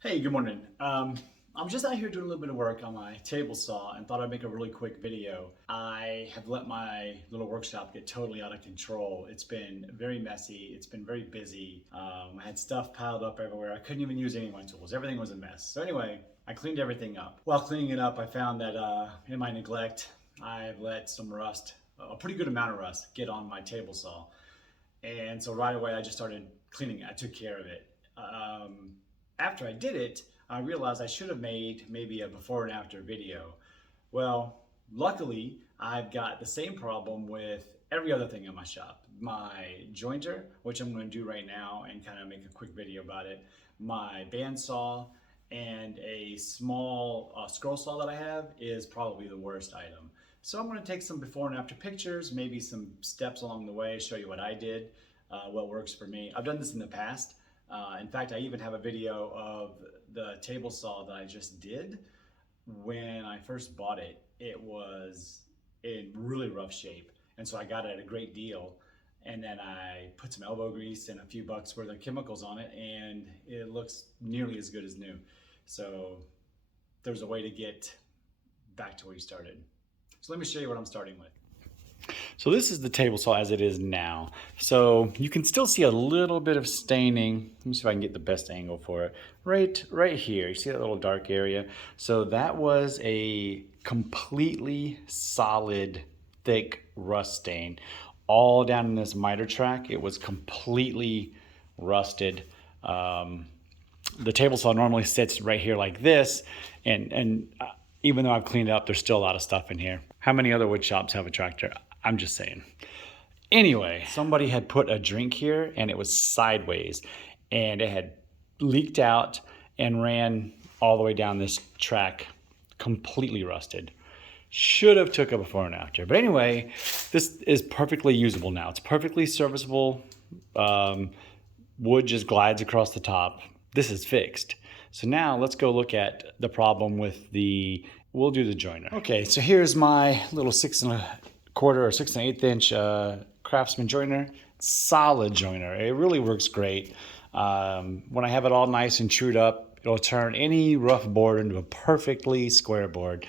Hey, good morning. I'm just out here doing a little bit of work on my table saw and thought I'd make a really quick video. I have let my little workshop get totally out of control. It's been very messy. It's been very busy. I had stuff piled up everywhere. I couldn't even use any of my tools. Everything was a mess. So anyway, I cleaned everything up. While cleaning it up, I found that in my neglect, I've let some rust, a pretty good amount of rust, get on my table saw. And so right away, I just started cleaning it. I took care of it. After I did it, I realized I should have made maybe a before and after video. Well, luckily, I've got the same problem with every other thing in my shop. My jointer, which I'm going to do right now and kind of make a quick video about it, my bandsaw, and a small scroll saw that I have is probably the worst item. So I'm going to take some before and after pictures, maybe some steps along the way, show you what I did, what works for me. I've done this in the past. In fact, I even have a video of the table saw that I just did. When I first bought it, it was in really rough shape. And so I got it at a great deal. And then I put some elbow grease and a few bucks worth of chemicals on it, and it looks nearly as good as new. So there's a way to get back to where you started. So let me show you what I'm starting with. So this is the table saw as it is now. So you can still see a little bit of staining. Let me see if I can get the best angle for it. Right here, you see that little dark area? So that was a completely solid, thick rust stain. All down in this miter track, it was completely rusted. The table saw normally sits right here like this, and even though I've cleaned it up, there's still a lot of stuff in here. How many other wood shops have a tractor? I'm just saying. Anyway, somebody had put a drink here and it was sideways and it had leaked out and ran all the way down this track, completely rusted. Should have took a before and after. But anyway, this is perfectly usable now. It's perfectly serviceable. Wood just glides across the top. This is fixed. So now let's go look at the problem with we'll do the joiner. Okay, so here's my little 6¼ or 6⅛ inch craftsman joiner. Solid joiner. It really works great. When I have it all nice and trued up, it'll turn any rough board into a perfectly square board.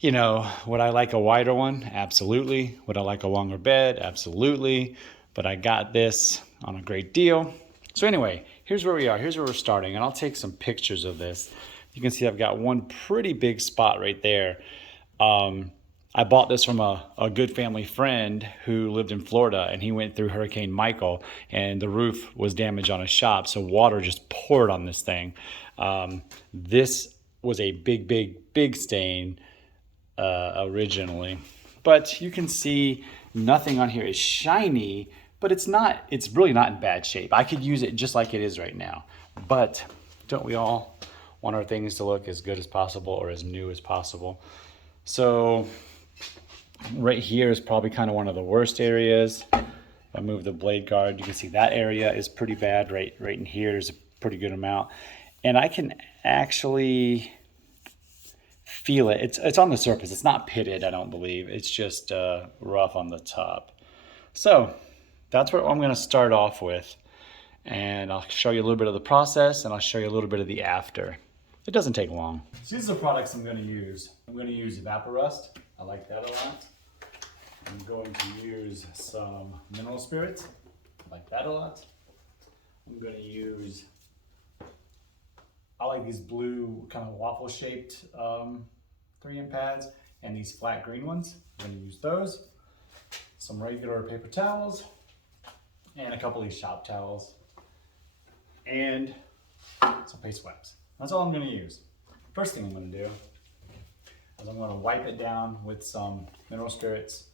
You know, would I like a wider one? Absolutely. Would I like a longer bed? Absolutely. But I got this on a great deal. So anyway, here's where we are. Here's where we're starting. And I'll take some pictures of this. You can see I've got one pretty big spot right there. I bought this from a good family friend who lived in Florida, and he went through Hurricane Michael, and the roof was damaged on his shop, so water just poured on this thing. This was a big stain originally, but you can see nothing on here is shiny, but it's really not in bad shape. I could use it just like it is right now, but don't we all want our things to look as good as possible or as new as possible? So right here is probably kind of one of the worst areas. If I move the blade guard, you can see that area is pretty bad. Right in here is a pretty good amount. And I can actually feel it. It's on the surface. It's not pitted, I don't believe. It's just rough on the top. So that's what I'm going to start off with. And I'll show you a little bit of the process, and I'll show you a little bit of the after. It doesn't take long. So these are the products I'm going to use. I'm going to use Evaporust. I like that a lot. I'm going to use some mineral spirits. I like that a lot. I'm going to use, I like these blue kind of waffle shaped 3M pads and these flat green ones. I'm going to use those. Some regular paper towels and a couple of these shop towels and some paste wipes. That's all I'm going to use. First thing I'm going to do is I'm going to wipe it down with some mineral spirits.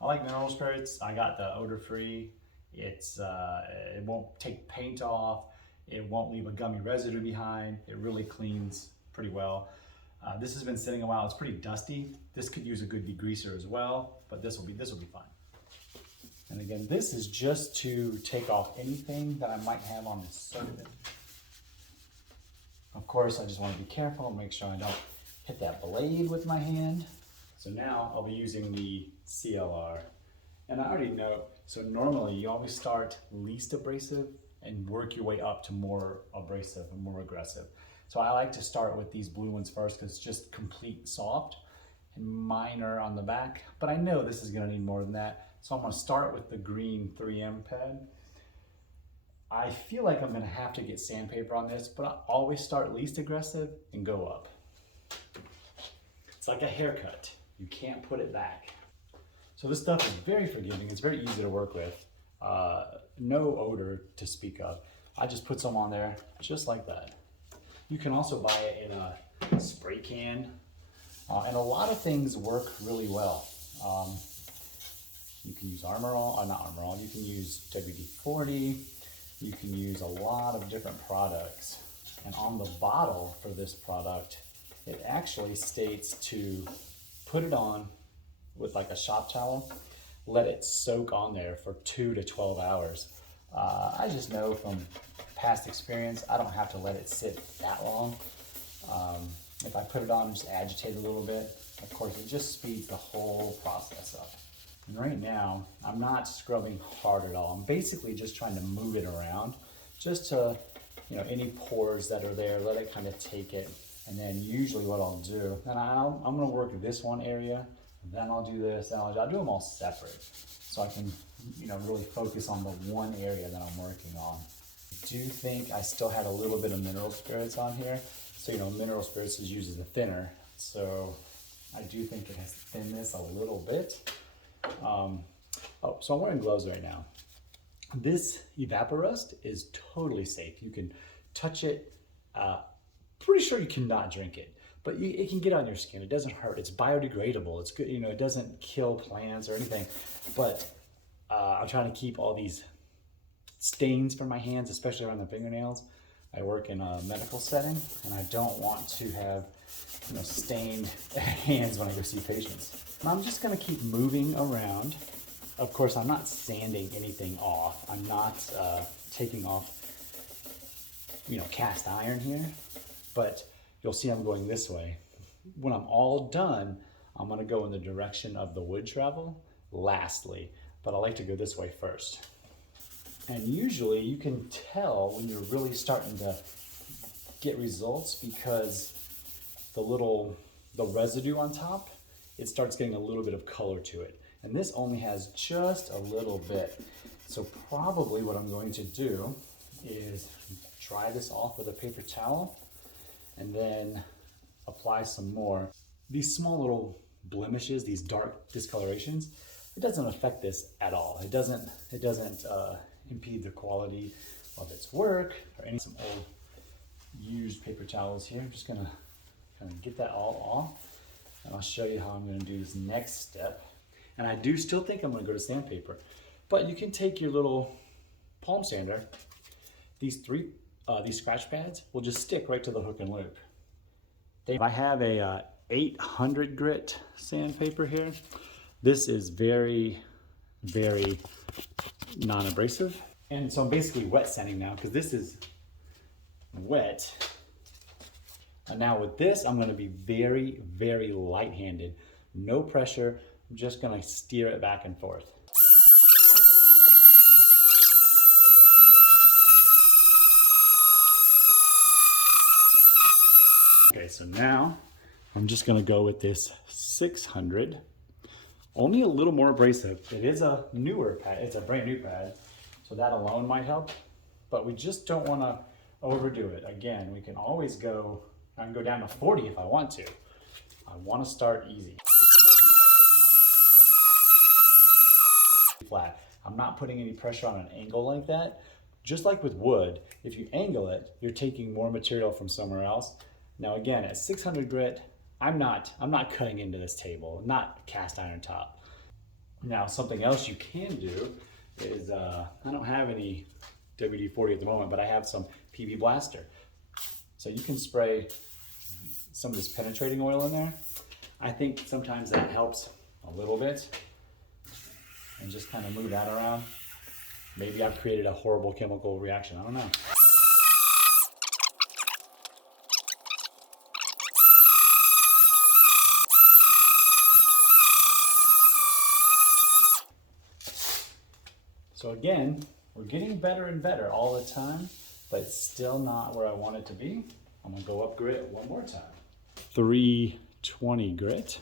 I like mineral spirits. I got the odor-free. It won't take paint off. It won't leave a gummy residue behind. It really cleans pretty well. This has been sitting a while. It's pretty dusty. This could use a good degreaser as well, but this will be fine. And again, this is just to take off anything that I might have on this surface. Of course, I just want to be careful and make sure I don't hit that blade with my hand. So now I'll be using the CLR. And I already know, so normally you always start least abrasive and work your way up to more abrasive and more aggressive. So I like to start with these blue ones first because it's just complete soft and minor on the back, but I know this is gonna need more than that. So I'm gonna start with the green 3M pad. I feel like I'm gonna have to get sandpaper on this, but I always start least aggressive and go up. It's like a haircut. You can't put it back. So this stuff is very forgiving. It's very easy to work with. No odor to speak of. I just put some on there just like that. You can also buy it in a spray can. And a lot of things work really well. You can use Armor All, not Armor All, you can use WD-40. You can use a lot of different products. And on the bottle for this product, it actually states to put it on with like a shop towel, let it soak on there for 2 to 12 hours. I just know from past experience, I don't have to let it sit that long. If I put it on and just agitate a little bit, of course, it just speeds the whole process up. And right now, I'm not scrubbing hard at all. I'm basically just trying to move it around, just to, any pores that are there, let it kind of take it. And then usually what I'll do, and I'm gonna work this one area, then I'll do this, and I'll do them all separate. So I can, really focus on the one area that I'm working on. I do think I still had a little bit of mineral spirits on here. So, mineral spirits is used as a thinner. So I do think it has to thin this a little bit. So I'm wearing gloves right now. This Evaporust is totally safe. You can touch it. Pretty sure you cannot drink it, but it can get on your skin. It doesn't hurt. It's biodegradable. It's good. It doesn't kill plants or anything. But I'm trying to keep all these stains from my hands, especially around the fingernails. I work in a medical setting, and I don't want to have stained hands when I go see patients. And I'm just going to keep moving around. Of course, I'm not sanding anything off. I'm not taking off cast iron here, but you'll see I'm going this way. When I'm all done, I'm going to go in the direction of the wood travel lastly, but I like to go this way first. And usually you can tell when you're really starting to get results because the residue on top, it starts getting a little bit of color to it. And this only has just a little bit. So probably what I'm going to do is dry this off with a paper towel and then apply some more. These small little blemishes, these dark discolorations, it doesn't affect this at all. It doesn't impede the quality of its work or any. Some old used paper towels here. I'm just gonna kind of get that all off, and I'll show you how I'm gonna do this next step. And I do still think I'm gonna go to sandpaper, but you can take your little palm sander. These scratch pads will just stick right to the hook and loop. I have a 800 grit sandpaper here. This is very, very non-abrasive. And so I'm basically wet sanding now because this is wet. And now with this, I'm gonna be very, very light-handed. No pressure, I'm just gonna steer it back and forth. Okay, so now I'm just gonna go with this 600. Only a little more abrasive. It is a newer pad, it's a brand new pad, so that alone might help, but we just don't wanna overdo it. Again, we can always go, I can go down to 40 if I want to. I wanna start easy. Flat. I'm not putting any pressure on an angle like that. Just like with wood, if you angle it, you're taking more material from somewhere else. Now again, at 600 grit, I'm not cutting into this table, not cast iron top. Now something else you can do is, I don't have any WD-40 at the moment, but I have some PB Blaster. So you can spray some of this penetrating oil in there. I think sometimes that helps a little bit. And just kind of move that around. Maybe I've created a horrible chemical reaction, I don't know. So again, We're getting better and better all the time, but it's still not where I want it to be. I'm gonna go up grit one more time. 320 grit.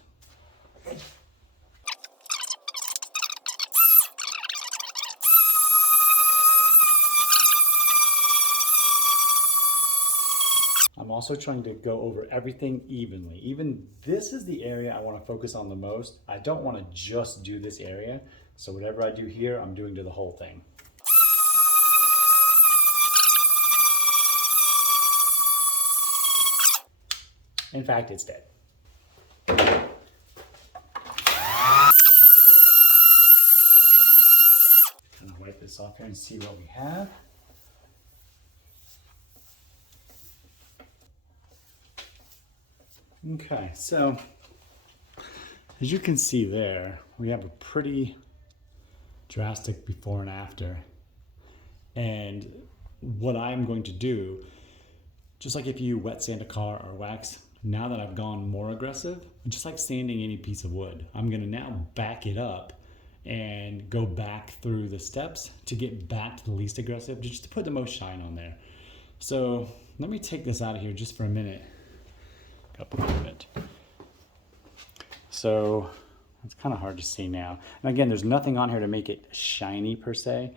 I'm also trying to go over everything evenly. Even this is the area I want to focus on the most. I don't want to just do this area. So whatever I do here, I'm doing to the whole thing. In fact, it's dead. Kind of wipe this off here and see what we have. Okay, so as you can see there, we have a pretty drastic before and after. And what I'm going to do, just like if you wet sand a car or wax, now that I've gone more aggressive, just like sanding any piece of wood, I'm gonna now back it up and go back through the steps to get back to the least aggressive, just to put the most shine on there. So let me take this out of here just for a minute. So it's kind of hard to see now. And again, there's nothing on here to make it shiny per se,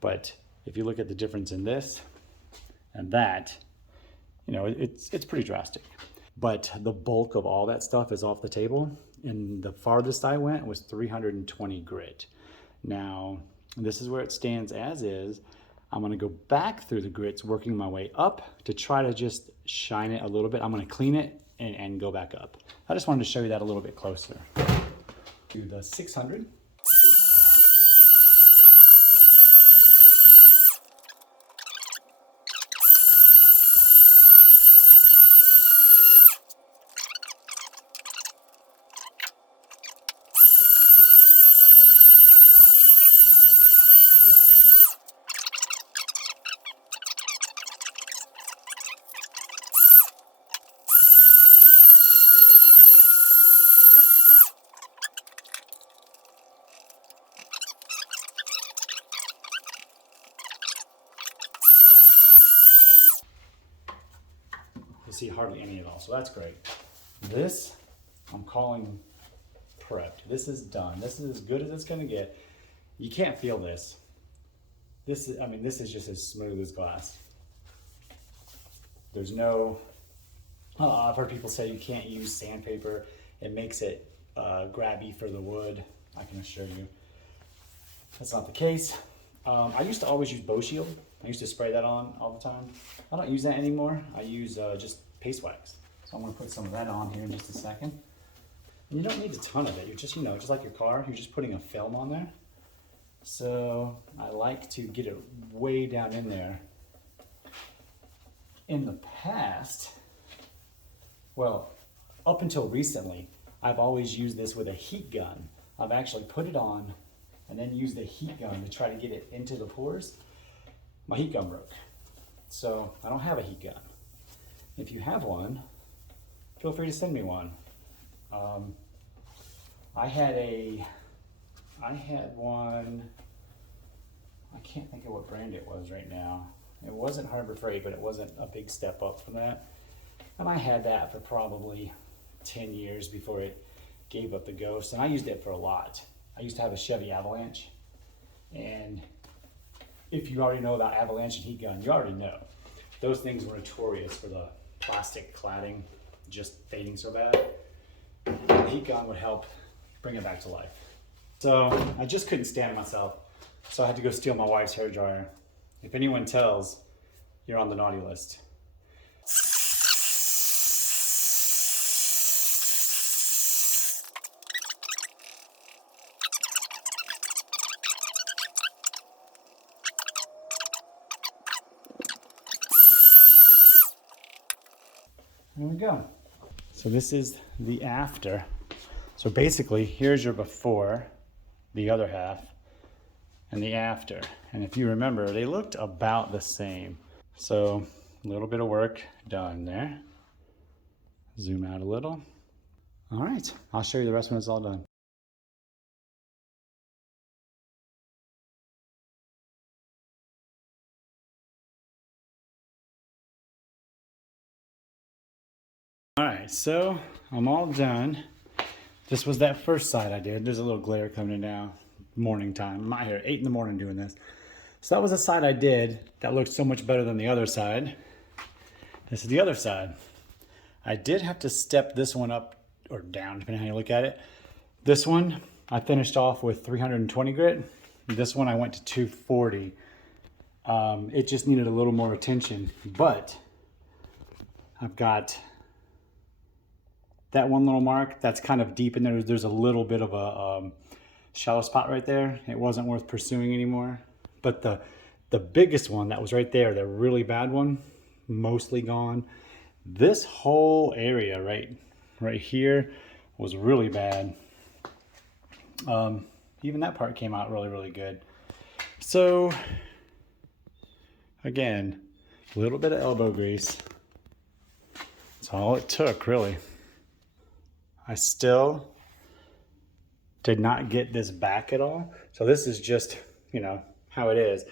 but if you look at the difference in this and that, you know, it's pretty drastic. But the bulk of all that stuff is off the table, and the farthest I went was 320 grit. Now, this is where it stands as is. I'm gonna go back through the grits, working my way up to try to just shine it a little bit. I'm gonna clean it and go back up. I just wanted to show you that a little bit closer. Do the 600. See hardly any at all, so that's great. This I'm calling prepped. This is done. This is as good as it's gonna get. You can't feel this. This is, I mean, this is just as smooth as glass. There's no, I've heard people say you can't use sandpaper. It makes it grabby for the wood. I can assure you that's not the case. I used to always use Bow Shield. I used to spray that on all the time. I don't use that anymore. I use just paste wax. So I'm gonna put some of that on here in just a second. And you don't need a ton of it. You're just, you know, just like your car, you're just putting a film on there. So I like to get it way down in there. In the past, well, up until recently, I've always used this with a heat gun. I've actually put it on and then used the heat gun to try to get it into the pores. My heat gun broke, so I don't have a heat gun. If you have one, feel free to send me one. I had one, I can't think of what brand it was right now. It wasn't Harbor Freight, but it wasn't a big step up from that. And I had that for probably 10 years before it gave up the ghost, and I used it for a lot. I used to have a Chevy Avalanche, and if you already know about Avalanche and heat gun, you already know. Those things were notorious for the plastic cladding just fading so bad. The heat gun would help bring it back to life. So I just couldn't stand it myself, so I had to go steal my wife's hair dryer. If anyone tells, you're on the naughty list. There we go. So this is the after. So basically, here's your before, the other half, and the after. And if you remember, they looked about the same. So a little bit of work done there. Zoom out a little. All right, I'll show you the rest when it's all done. right, so I'm all done. This was that first side I did. There's a little glare coming in now. Morning time. I'm out here 8 in the morning doing this. So that was the side I did that looked so much better than the other side. This is the other side. I did have to step this one up or down, depending on how you look at it. This one, I finished off with 320 grit. This one I went to 240. It just needed a little more attention, but I've got that one little mark that's kind of deep in there. There's a little bit of a shallow spot right there. It wasn't worth pursuing anymore. But the biggest one that was right there, the really bad one, mostly gone. This whole area right here was really bad. Even that part came out really, really good. So again, a little bit of elbow grease. That's all it took, really. I still did not get this back at all. So this is just, you know, how it is.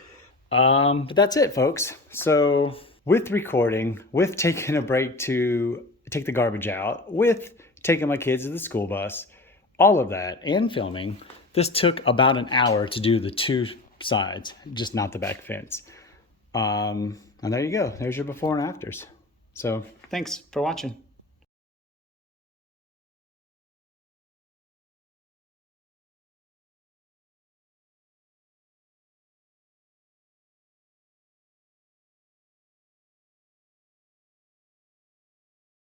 But that's it, folks. So with recording, with taking a break to take the garbage out, with taking my kids to the school bus, all of that, and filming, this took about an hour to do the 2 sides, just not the back fence. And there you go. There's your before and afters. So thanks for watching.